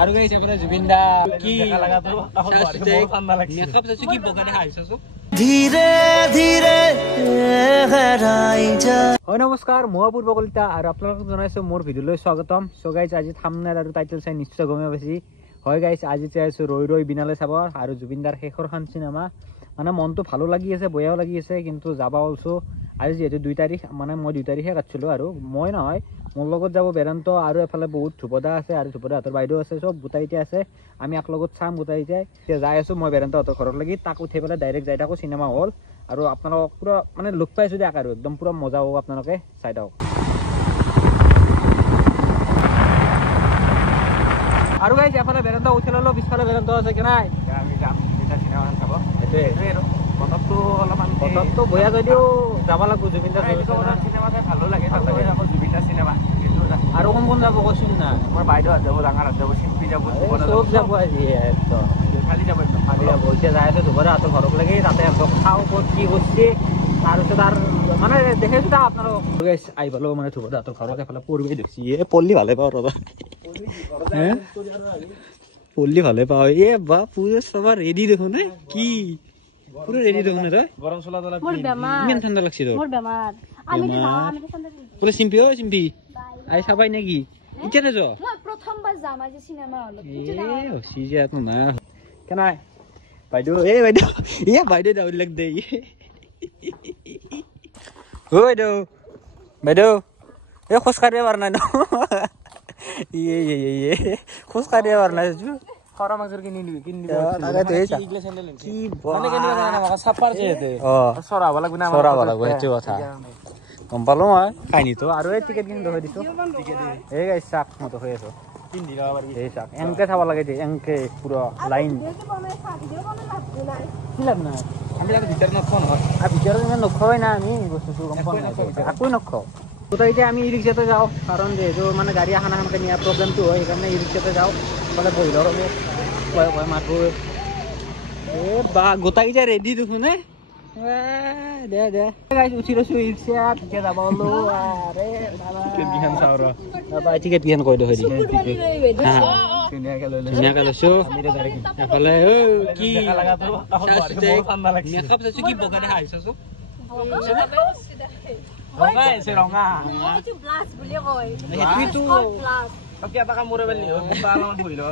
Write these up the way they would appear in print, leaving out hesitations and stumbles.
আৰু গাইছ আপোনাৰ জুবিন দা কি মেকআপ আছে কি বগা দেখা আহিছো ধীৰে ধীৰে হেৰাই যায়। হয় নমস্কাৰ, মই পূৰ্ব কলিতা আৰু আপোনালোকক জনাইছো মোৰ ভিডিঅ'লৈ স্বাগতম। সো গাইছ আজি থাম্বনেইল আৰু টাইটেল চাই নিশ্চয় গমে পাইছি। হয় গাইছ আজি চাই আছো ৰৈ ৰৈ বিনালে চাব আৰু জুবিন দাৰ শেষৰখন চিনেমা। মানে মনটো ভালো লাগি আছে, বেয়াও লাগি আছে, কিন্তু যাবা ওলছো। আজি যেহেতু 2 তাৰিখ, মানে মই 2 তাৰিখে কাটছিলো আৰু মই নহয় মোৰ লগত যাব বেদান্ত আৰু এফালে বহুত ধ্ৰুপদা আছে আৰু ধ্ৰুপদাহঁতৰ বাইদেউ আছে, চব গোটাইতে আছে। আমি এক লগত চাম গোটাইতে। এতিয়া যাই আছো মই বেদান্তহঁতৰ ঘৰত লাগি, তাক উঠাই পেলাই ডাইৰেক্ট যাই থাকো চিনেমা হল। আৰু আপোনালোকক পুৰা মানে লুক পাইছো দিয়ক আৰু একদম পুৰা মজা হ'ব, আপোনালোকে চাই থাকক। আৰু গাইছ এফালে বেদান্ত উঠি ললো, পিছফালে বেদান্ত আছে কি নাই আমি যাম এটা চিনেমা চাব। সেইটোৱে বতৰটো অলপমান বতৰটো বয়া যদিও যাব লাগিব। জুবিন দাৰ চিনেমা চাই ভালো লাগে, জুবিন দাৰ চিনেমা। আৰু কোন কোন যাব কৈছিল না? আমাৰ বাইদেউহঁত যাব, ডাঙৰহঁত যাব, শিল্পী যাব, চব যাব আজি। একদম খালি যাব, একদম খালি যাব। এতিয়া যাই আছে দুবৰাহঁতৰ ঘৰত লাগি, তাতে একদম খাওঁ ক'ত কি কৰিছে তাৰপিছত আৰু মানে দেখাইছো তা আপোনালোকক। আহি পালো মানে ধুবৰাহঁতৰ ঘৰত, এফালে পৰিৱেশ দেখছি। পল্লি ভালে পাওঁ ৰবা, পল্লি ভালে পাওঁ। বা পুজো সবা ৰেডি দেখোন কি পুরো রেডি দেখুন না গরম চলা চলা ইমান ঠান্ডা লাগছে তো মোর বেমার আমি কি যাও আমি ঠান্ডা পুরো সিম্পি ও সিম্পি আই সবাই নাকি ইচ্ছাতে যো মই প্রথমবার যাম আজ সিনেমা হল এ হসি যা তো না কেন বাইদো এ বাইদো ইয়া বাইদো দাউল লাগ দে ও বাইদো বাইদো এ খোস কাটে পারনা না ইয়ে খোস কাটে পারনা জু খরা মাছৰ কিনি তাকে তেইছা কি মানে কেনি না মাকা সাপাৰ যেতে সৰাব লাগব না সৰাব লাগব এটো কথা গম পালো মই কাহিনীটো। আৰু এই টিকেট কিনি দেখাই দিছো এই গাইছ চাক মতো হৈ আছো কিন দিলা পাৰি এই চাক এনকে চাব লাগে দে, এনকে পুরো লাইন কি লাভ না আমি লাগে ভিতর নখো নহয় আর ভিতর নখোই না আমি বস্তুটো গম পাও না আকই নখো। তো এতিয়া আমি ই ৰিক্সাতে যাওঁ, কাৰণ যেহেতু মানে গাড়ী আহানকে নিয়া প্ৰব্লেমটো হয়, সেইকাৰণে ই ৰিক্সাতে যাওঁ। মানে বহি ধৰ আমি কয় কয় মাতো এ বা গোটাই যায় ৰেডি দেখোন দে দে গাইছ উঠি লৈছো ই ৰিক্সাত। এতিয়া যাব হলো আৰে টিকেট কিখান চাও ৰ বাবা টিকেট কিখান কৈ দে হৈ দি ধুনীয়াকে লৈছো এফালে কি মেকআপ চাইছো কি বগা দেখা আহিছো ৰঙা আছে ৰঙা এইটো ব্লাছ বুলি কয় এইটো ওকে এটা কাম মৰে বেলি বা অলপমান বহি লও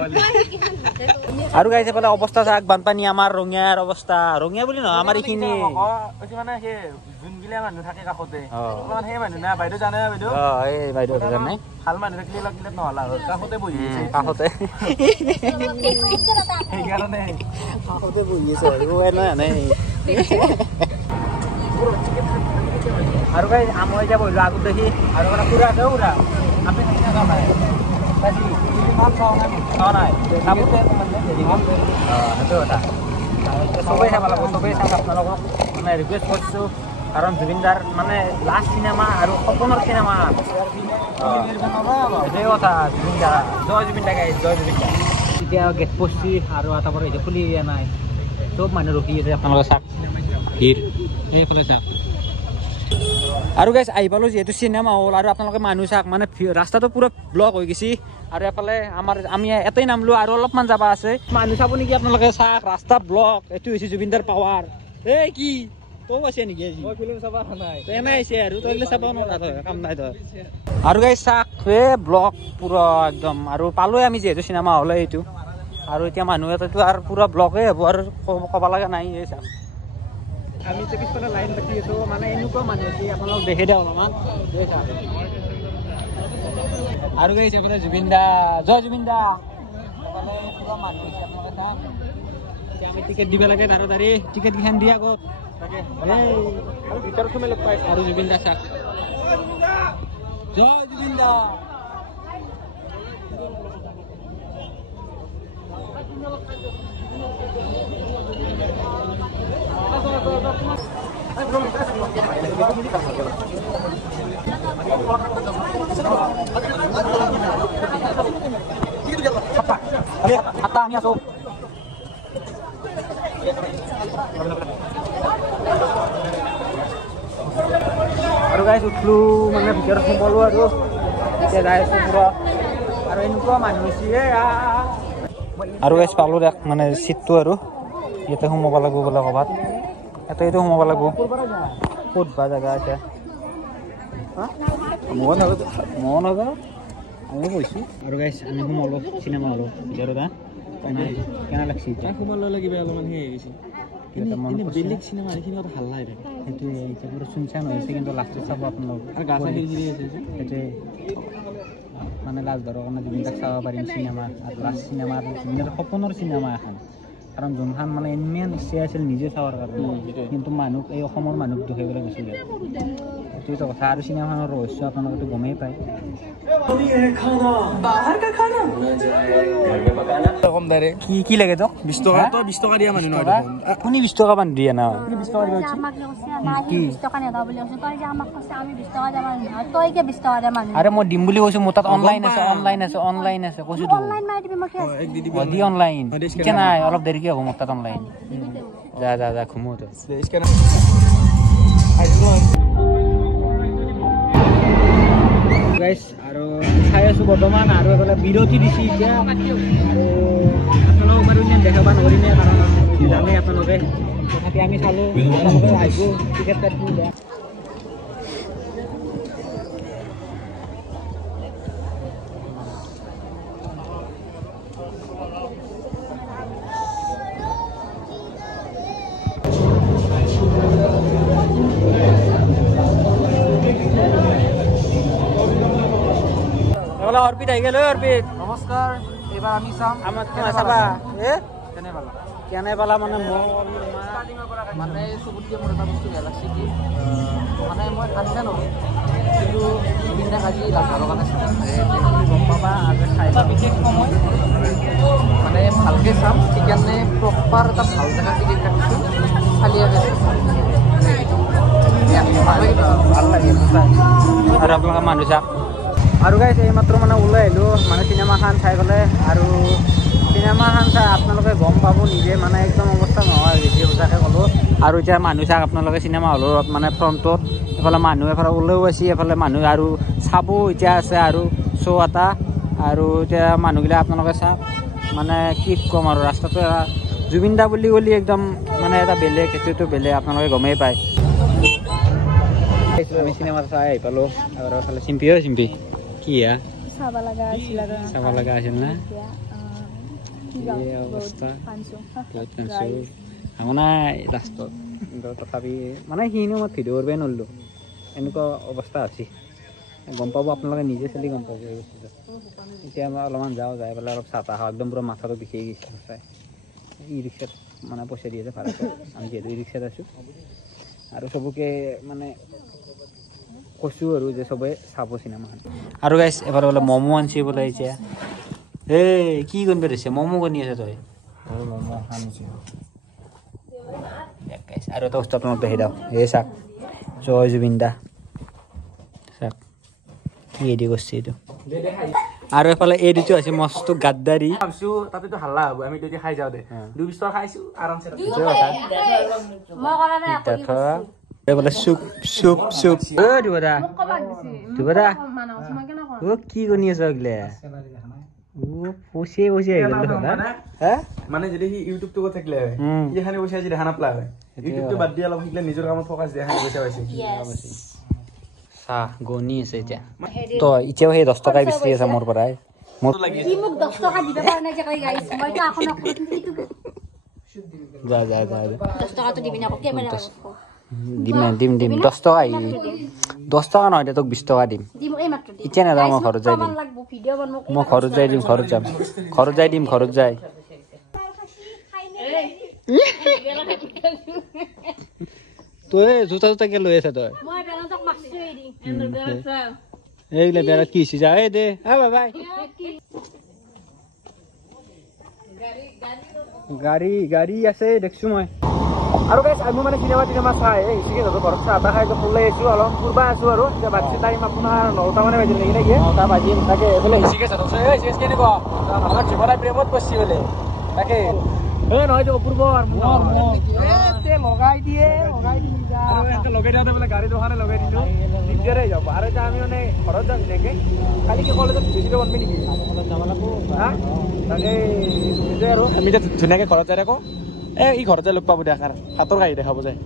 আৰু গাইছে পেলা অৱস্থা চাক বানপানী আমাৰ ৰঙিয়াৰ অৱস্থা। ৰঙিয়া বুলি নহয় আমাৰ এইখিনি ওই মানে হে জুনগিলা মানুহ থাকে কাষতে অলপমান হে মানুহ না বাইদেউ জানে বাইদেউ এই বাইদেউ জানে ভাল মানুহ থাকিলে লাগিলে নহলা কাষতে বহি আছে কাষতে সেইকাৰণে কাষতে বহি আছে ওই নহয় নাই। আৰু গাইছ মই যাব হলো আগত দেখি আৰু মানে পুৰা আছে পুৰা আপনি কিনা কাম নাই তাজি মাল পাও নাই সাবুতে মানে সেইটো কথা সবাই চাব লাগিব, সবাই চাম আপোনালোকক মানে ৰিকুৱেষ্ট কৰিছো। কাৰণ জুবিন দাৰ মানে লাষ্ট চিনেমা আৰু সপোনৰ চিনেমা সেই কথা। জুবিন দা জয় জুবিন দা গাইছ জয় জুবিন দা। এতিয়া গেট পষ্টি আৰু এটা পৰা এতিয়া খুলি দিয়া নাই, চব মানুহ ৰখি আছে। আপোনালোকে চাওক ভিৰ এইফালে চাওক। আৰু গাইছ আহি পালো যিহেতু চিনেমা হল আৰু আপোনালোকে মানুহ চাওক মানে ৰাস্তাটো পুৰা ব্লক হৈ গৈছে। আৰু এফালে আমি এটাই নামলো আৰু অলপমান যাবা আছে, মানুহ চাব নেকি আপোনালোকে চাওক ৰাস্তা ব্লক। এইটো হৈছে জুবিন দাৰ পাৱাৰ। এই কি তই আছে নেকি মই ফিল্ম চাবা নাই তেনে আছে আৰু তই চাব নোৱাৰা তই কাম নাই তই। আৰু গাইছ চাওক এ ব্লক পুৰা একদম। আৰু পালোৱে আমি যিহেতু চিনেমা হল এইটো, আৰু এতিয়া মানুহ এটাতো আৰু পুৰা ব্লকে হ'ব আৰু ক'ব লগা নাই। এই চাওক আমি যে পিছফালে লাইন পাতি আছো, মানে এনেকুৱা মানুহ আছে আপোনালোক দেখে দিয়ক অলপমান। আৰু গাইছ আপোনাৰ জুবিন দা জয় জুবিন দা পুৰা মানুহ আছে আপোনালোকে চাওক। এতিয়া আমি টিকেট দিব লাগে তাড়াতাড়ি টিকেট কেইখন দি আকৌ আৰু ভিতৰত সোমাই লগ পাইছো। আৰু জুবিন দা চাওক জয় জুবিন দা। Hatta আমি আছো আৰু গাইছ উঠলো মানে ভিতৰত সোমালো আৰু এতিয়া যাই আছো পুৰা। আৰু এনেকুৱা মানুহ হৈছে আৰু গাইছ পালোঁ দেখ মানে চিটটো আৰু ইয়াতে সোমাব লাগিব বোলে ক'ৰবাত ইয়াতে সোমাব লাগিব ক'ত বা জেগা এতিয়া মই নাযাওঁ আমি কৈছোঁ আৰু গাইছ আমি সোমালোঁ চিনেমা হলোঁ ভিতৰত কেনে লাগছে এতিয়া সোমালে লাগিব অলপমান সেই গৈছে বেলেগ চিনেমা এইখিনি ভাল লাগে সেইটোৱে এতিয়া পুৰা চুনচান হৈছে কিন্তু লাষ্টত চাব আপোনালোক আৰু গা চা সেইটোৱে মানে লাষ্ট বাৰৰ কাৰণে জুবিনদাক চাব পাৰিম চিনেমা আৰু লাষ্ট চিনেমা জুবিনৰ সপোনৰ চিনেমা এখন কাৰণ যোনখন মানে ইমান ইচ্ছা আছিল নিজে চাবৰ কাৰণে কিন্তু মানুহ এই অসমৰ মানুহক দেখুৱাবলৈ গৈছিলে সেইটোৱেতো কথা আৰু চিনেমাখনৰ ৰহস্য আপোনালোকেতো গমেই পায় কি লাগে তোক 20 টকা তই 20 টকা দিয়া মানুহ নহয় আপুনি 20 টকা মান দিয়া না 20 টকা দিছে আমাক কৈছে নাই 20 টকা নেদা বুলি কৈছে তই যে আমাক কৈছে আমি 20 টকা দিয়া মানুহ নহয় তই যে 20 টকা দিয়া মানুহ আৰে মই দিম বুলি কৈছো মোৰ তাত অনলাইন আছে কৈছো তো অনলাইন মাৰি দিবি মোক দি অনলাইন কি নাই অলপ দেৰিকে হ'ব মোৰ তাত অনলাইন যা ঘুমো তো গাইছ আৰু চাই আছোঁ বৰ্তমান আৰু এইফালে বিৰতি দিছে এতিয়া আৰু আপোনালোকক বাৰু ইমান দেখাব নোৱাৰিমে কাৰণ জানেই আপোনালোকে তথাপি আমি চালোঁ আপোনালোকে আহিব টিকেট কাটিব বেয়া অর্পিত আহি গেল অর্পিত নমস্কাৰ এবাৰ আমি চাম আমাক চাবা কেনে পালা মানে মানে চবতকৈ মোৰ এটা বস্তু বেয়া লাগছে কি মানে মই কান্দিলে নহয় কিন্তু জুবিনদাক আজি লাভৰ কাৰণে গম পাবা আৰু চাই বিশেষ সময় মানে ভালকৈ চাম সেইকাৰণে প্ৰপাৰ এটা ভাল জেগা টিকেট কাটিছোঁ চালিয়াকৈ ভাল লাগে আৰু আপোনালোকে মানুহ চাওক আৰু গাইছ এইমাত্ৰ মানে ওলাই আহিলোঁ মানে চিনেমাখন চাই পেলাই আৰু চিনেমাখন চাই আপোনালোকে গম পাব নিজে মানে একদম অৱস্থা নহয় বেছি সঁচাকৈ ক'লোঁ আৰু এতিয়া মানুহ চাওক আপোনালোকে চিনেমা হলত মানে ফ্ৰণ্টত এফালে মানুহ এফালে ওলাইও আছে এফালে মানুহ আৰু চাব এতিয়া আছে আৰু শ্ব' এটা আৰু এতিয়া মানুহবিলাক আপোনালোকে চাওক মানে কি ক'ম আৰু ৰাস্তাটো জুবিন দা বুলি ক'লে একদম মানে এটা বেলেগ সেইটোতো বেলেগ আপোনালোকে গমেই পায় আমি চিনেমা চাই আহি পালোঁ আৰু এফালে চিম্পি কি চাব লগা আছিল না অৱস্থা বহুত কান্দিছোঁ নাই লাষ্টত কিন্তু তথাপি মানে সেইখিনিও মই ভিডিঅ' কৰিবই নোৱাৰিলোঁ এনেকুৱা অৱস্থা হৈছে গম পাব আপোনালোকে নিজে চালি গম পাব এই বস্তুটো এতিয়া মই অলপমান যাই পেলাই অলপ চাহ তাহ খাওঁ একদম পুৰা মাথাটো বিষাই গৈছে সঁচাই ই ৰিক্সাত মানে পইচা দি আছে ভাড়াটো আমি যিহেতু ই ৰিক্সাত আছোঁ আৰু চবকে মানে কৈছোঁ আৰু যে চবেই চাব চিনেমাখন আৰু গাইছ এবাৰ বোলে ম'ম' আনিছে বোলে এতিয়া এই কি কৰিব দিছে ম'ম' কণি আছে তই ম'ম' আনিছে গাইছ আৰু এটা বস্তু আপোনালোক দেখি দিয়ক এই চাওক জয় জুবিন দা চাওক কি এডি কৰিছে এইটো আৰু এফালে এই দুটো আছে মস্ত গাদ্দাৰী ভাবিছোঁ তাতেতো হাল্লা হ'ব আমি যদি খাই যাওঁ দে 20 টকা খাইছোঁ আৰামছে বোলে চুপ দিবদা কি কণি আছ এইগিলা পইচা মানে যদি সি ইউটিউবটো থাকিলে এইখানে পইচা আজি দেখা নাপালা হয় ইউটিউবটো বাদ দিয়া অলপ শিকিলে নিজৰ কামত ফকাচ দিয়া পইচা পাইছে চাহ গণি আছে এতিয়া তই এতিয়াও সেই 10 টকাই বিচাৰি আছে মোৰ পৰাই মোৰ মোক 10 টকা দিব পৰা নাই যে গাইছ মইতো আপোনাক যা 10 টকাটো দিবি না কেমেৰা দিম 10 টকা 10 টকা নহয় তোক 20 টকা দিম এতিয়া নাযাওঁ মই ঘৰত যাই দিম মই ঘৰত যাই দিম ঘৰত যাই তই জোতা কে লৈ আছা তই এইগিলা বেড়াত কি হৈছে যা এই দে বাই গাড়ী আছে দেখছো মই আৰু গাইছ আমি মানে চিনেমা চাই এইচিকে যাব ঘৰত চাহ এটা খাই ওলাই আহিছোঁ অলপ ফুৰবা আছোঁ আৰু এতিয়া বাচ্ছা টাইম আপোনাৰ 9টা মানে বাজিল নেকি নেকি 9টা বাজিল তাকে এইফালে এইচিকে কেনেকুৱা আমাৰ জীৱনত প্ৰেমত পৰছি বোলে তাকে নহয় অপূৰ্ব লগাই দিওঁতে বোলে গাড়ী দোকানে লগাই দিলোঁ দিগদাৰে যাব আৰু এতিয়া আমি মানে ঘৰত যাম এনেকৈ কালি কি কলেজত বেছি যাব নেকি তাকে আৰু আমি এতিয়া ধুনীয়াকৈ ঘৰত যাই থাকোঁ ই ঘৰত যাই লগ পাব দে হাতৰ কাহি দেখাব যায়